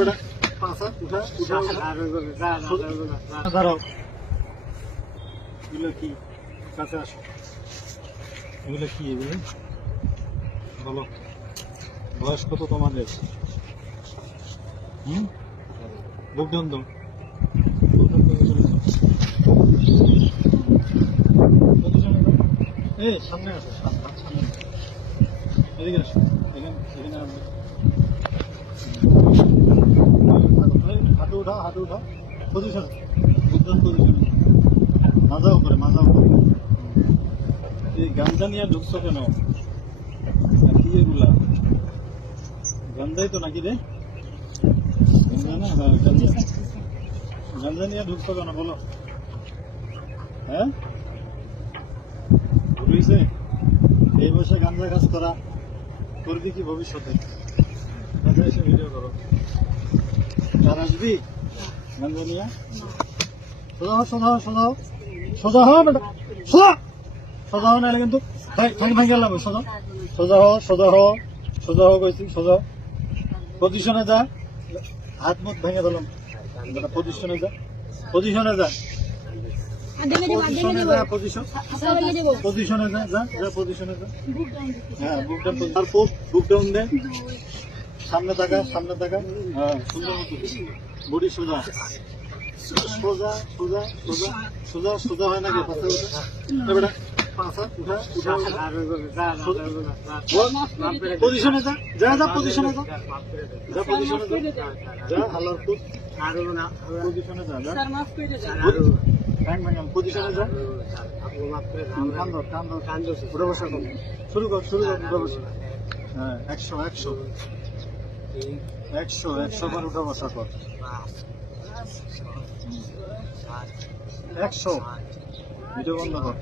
বেটা পাঁচা উঠা উঠা দাঁড়াও। এগুলো কি? কাছে আসো। এগুলো কি? এগুলো বলো, বয়স কত তোমাদের? বুক ডাউন দাও। সামনে আসো, সামনে এদিকে আসো। এখানে আসো। হাঁটু উঠাও, হাঁটু উঠাও। পজিশন, বুক ডাউন পজিশন। মাজা উপরে, মাজা উপরে। এই গাঞ্জা নিয়ে ঢুকছো কেন? কি এগুলা? গাঞ্জাই তো নাকি রে? গাঞ্জা না? হ্যাঁ গাঞ্জা। গাঞ্জা নিয়ে ঢুকছো কেন বলো? হ্যাঁ, বুঝেছে? এই বয়সে গাঞ্জা কাজ করা করবি কি ভবিষ্যতে? গাঞ্জা এসে ভিডিও করো। আর আসবি গাঞ্জা নিয়ে? সোজা হও, সোজা হও, সোজা হও, সোজা হও বেটা, সোজা সোজা হও, নাহলে কিন্তু ঠ্যাং ভেঙে গেলাম। সোজা সোজা হও, সোজা হও, সোজা হও কইছি, সোজা পজিশনে যা। হাত মুখ ভেঙে দিলাম। পজিশনে যা, পজিশনে যা, পজিশনে যা, পজিশনে যা, যা যা পজিশনে যা। হ্যাঁ, বুক ডাউন। আর বুক ডাউন দে। সামনে তাকা, সামনে তাকা। হ্যাঁ, সুন্দর মতো বডি সোজা, সোজা সোজা সোজা সোজা সোজা হয় নাকি? পাঁচা উঠা বেটা, পাঁচা উঠা উঠা। পজিশনে যা, যা যা পজিশনে যা, যা পজিশনে যা, যা হালার ফুট পজিশনে যা, যা ঠ্যাং ভাঙাম পজিশনে যা। কান ধর, কান ধর, উঠে বসা কর, শুরু কর, শুরু কর, উঠে বসা। হ্যাঁ, 100 100 100 100 বার উঠে বসা কর। 100 ভিডিও বন্ধ কর।